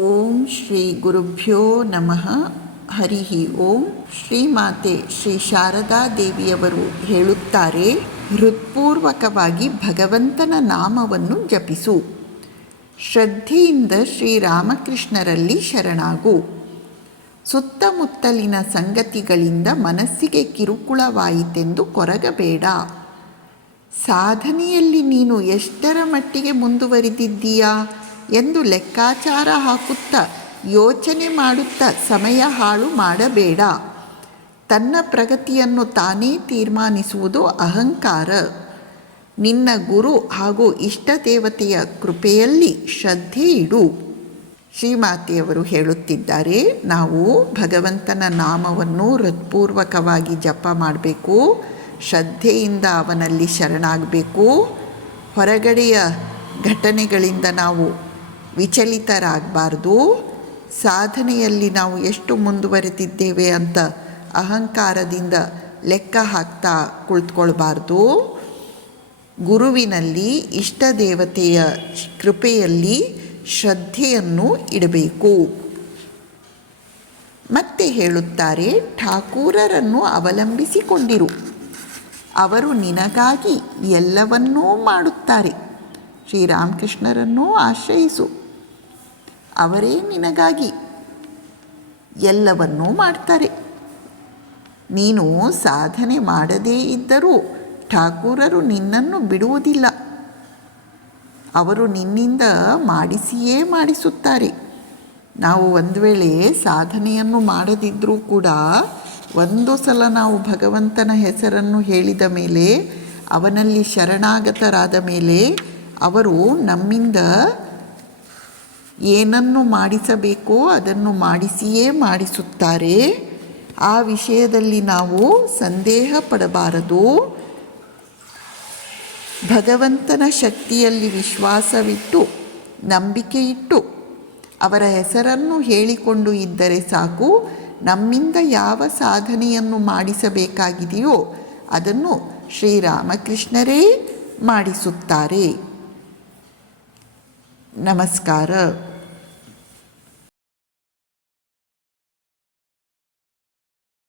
ಓಂ ಶ್ರೀ ಗುರುಭ್ಯೋ ನಮಃ. ಹರಿ ಓಂ. ಶ್ರೀಮಾತೆ ಶ್ರೀ ಶಾರದಾ ದೇವಿಯವರು ಹೇಳುತ್ತಾರೆ, ಹೃತ್ಪೂರ್ವಕವಾಗಿ ಭಗವಂತನ ನಾಮವನ್ನು ಜಪಿಸು. ಶ್ರದ್ಧೆಯಿಂದ ಶ್ರೀರಾಮಕೃಷ್ಣರಲ್ಲಿ ಶರಣಾಗು. ಸುತ್ತಮುತ್ತಲಿನ ಸಂಗತಿಗಳಿಂದ ಮನಸ್ಸಿಗೆ ಕಿರುಕುಳವಾಯಿತೆಂದು ಕೊರಗಬೇಡ. ಸಾಧನೆಯಲ್ಲಿ ನೀನು ಎಷ್ಟರ ಮಟ್ಟಿಗೆ ಮುಂದುವರಿದಿದ್ದೀಯಾ ಎಂದು ಲೆಕ್ಕಾಚಾರ ಹಾಕುತ್ತಾ ಯೋಚನೆ ಮಾಡುತ್ತಾ ಸಮಯ ಹಾಳು ಮಾಡಬೇಡ. ತನ್ನ ಪ್ರಗತಿಯನ್ನು ತಾನೇ ತೀರ್ಮಾನಿಸುವುದು ಅಹಂಕಾರ. ನಿನ್ನ ಗುರು ಹಾಗೂ ಇಷ್ಟ ದೇವತೆಯ ಕೃಪೆಯಲ್ಲಿ ಶ್ರದ್ಧೆ ಇಡು. ಶ್ರೀಮಾತೆಯವರು ಹೇಳುತ್ತಿದ್ದಾರೆ, ನಾವು ಭಗವಂತನ ನಾಮವನ್ನು ಹೃತ್ಪೂರ್ವಕವಾಗಿ ಜಪ ಮಾಡಬೇಕು, ಶ್ರದ್ಧೆಯಿಂದ ಅವನಲ್ಲಿ ಶರಣಾಗಬೇಕು. ಹೊರಗಡೆಯ ಘಟನೆಗಳಿಂದ ನಾವು ವಿಚಲಿತರಾಗಬಾರ್ದು. ಸಾಧನೆಯಲ್ಲಿ ನಾವು ಎಷ್ಟು ಮುಂದುವರೆದಿದ್ದೇವೆ ಅಂತ ಅಹಂಕಾರದಿಂದ ಲೆಕ್ಕ ಹಾಕ್ತಾ ಕುಳಿತುಕೊಳ್ಬಾರ್ದು. ಗುರುವಿನಲ್ಲಿ ಇಷ್ಟ ದೇವತೆಯ ಕೃಪೆಯಲ್ಲಿ ಶ್ರದ್ಧೆಯನ್ನು ಇಡಬೇಕು. ಮತ್ತೆ ಹೇಳುತ್ತಾರೆ, ಠಾಕೂರರನ್ನು ಅವಲಂಬಿಸಿಕೊಂಡಿರು. ಅವರು ನಿನಗಾಗಿ ಎಲ್ಲವನ್ನೂ ಮಾಡುತ್ತಾರೆ. ಶ್ರೀರಾಮಕೃಷ್ಣರನ್ನು ಆಶ್ರಯಿಸು. ಅವರೇ ನಿನಗಾಗಿ ಎಲ್ಲವನ್ನೂ ಮಾಡ್ತಾರೆ. ನೀನು ಸಾಧನೆ ಮಾಡದೇ ಇದ್ದರೂ ಠಾಕೂರರು ನಿನ್ನನ್ನು ಬಿಡುವುದಿಲ್ಲ. ಅವರು ನಿನ್ನಿಂದ ಮಾಡಿಸಿಯೇ ಮಾಡಿಸುತ್ತಾರೆ. ನಾವು ಒಂದು ವೇಳೆ ಸಾಧನೆಯನ್ನು ಮಾಡದಿದ್ದರೂ ಕೂಡ ಒಂದು ಸಲ ನಾವು ಭಗವಂತನ ಹೆಸರನ್ನು ಹೇಳಿದ ಮೇಲೆ, ಅವನಲ್ಲಿ ಶರಣಾಗತರಾದ ಮೇಲೆ ಅವರು ನಮ್ಮಿಂದ ಏನನ್ನು ಮಾಡಿಸಬೇಕೋ ಅದನ್ನು ಮಾಡಿಸಿಯೇ ಮಾಡಿಸುತ್ತಾರೆ. ಆ ವಿಷಯದಲ್ಲಿ ನಾವು ಸಂದೇಹ ಪಡಬಾರದು. ಭಗವಂತನ ಶಕ್ತಿಯಲ್ಲಿ ವಿಶ್ವಾಸವಿಟ್ಟು ನಂಬಿಕೆ ಇಟ್ಟು ಅವರ ಹೆಸರನ್ನು ಹೇಳಿಕೊಂಡು ಇದ್ದರೆ ಸಾಕು. ನಮ್ಮಿಂದ ಯಾವ ಸಾಧನೆಯನ್ನು ಮಾಡಿಸಬೇಕಾಗಿದೆಯೋ ಅದನ್ನು ಶ್ರೀರಾಮಕೃಷ್ಣರೇ ಮಾಡಿಸುತ್ತಾರೆ. ನಮಸ್ಕಾರ.